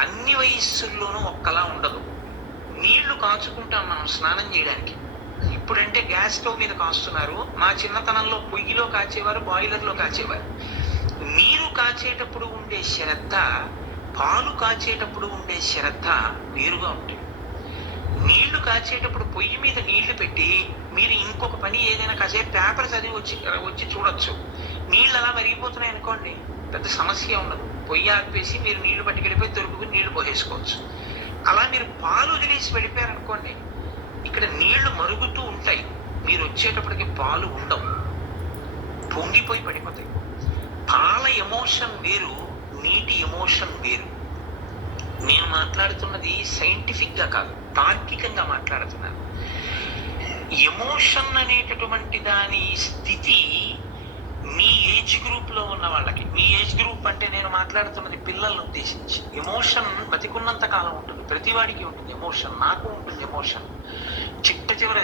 అన్ని వయస్సుల్లోనూ ఒక్కలా ఉండదు. నీళ్లు కాచుకుంటాం మనం స్నానం చేయడానికి. ఇప్పుడంటే గ్యాస్ స్టవ్ మీద కాస్తున్నారు. మా చిన్నతనంలో పొయ్యిలో కాచేవారు, బాయిలర్లో కాచేవారు. నీరు కాచేటప్పుడు ఉండే శ్రద్ధ, పాలు కాచేటప్పుడు ఉండే శ్రద్ధ వేరుగా ఉంటుంది. నీళ్లు కాచేటప్పుడు పొయ్యి మీద నీళ్లు పెట్టి మీరు ఇంకొక పని ఏదైనా కాసేపు పేపర్ చదివి వచ్చి చూడొచ్చు. నీళ్ళు అలా మరిగిపోతున్నాయి అనుకోండి, పెద్ద సమస్య ఉండదు. పొయ్యి ఆపేసి మీరు నీళ్లు పట్టుకెళ్ళిపోయి దొరుకుని నీళ్లు పోసేసుకోవచ్చు. అలా మీరు పాలు వదిలేసి వెళ్ళిపోయారనుకోండి, ఇక్కడ నీళ్లు మరుగుతూ ఉంటాయి, మీరు వచ్చేటప్పటికి పాలు ఉండవు, పొంగిపోయి పడిపోతాయి. పాల ఎమోషన్ వేరు, నీటి ఎమోషన్ వేరు. నేను మాట్లాడుతున్నది సైంటిఫిక్ గా కాదు, తార్కికంగా మాట్లాడుతున్నాను. ఎమోషన్ అనేటటువంటి దాని స్థితి మీ ఏజ్ గ్రూప్ లో ఉన్న వాళ్ళకి, మీ ఏజ్ గ్రూప్ అంటే నేను మాట్లాడుతున్నది పిల్లల్ని ఉద్దేశించి. ఎమోషన్ బతికున్నంత కాలం ఉంటుంది, ప్రతి వాడికి ఉంటుంది ఎమోషన్, నాకు ఉంటుంది ఎమోషన్. చిట్ట చివరి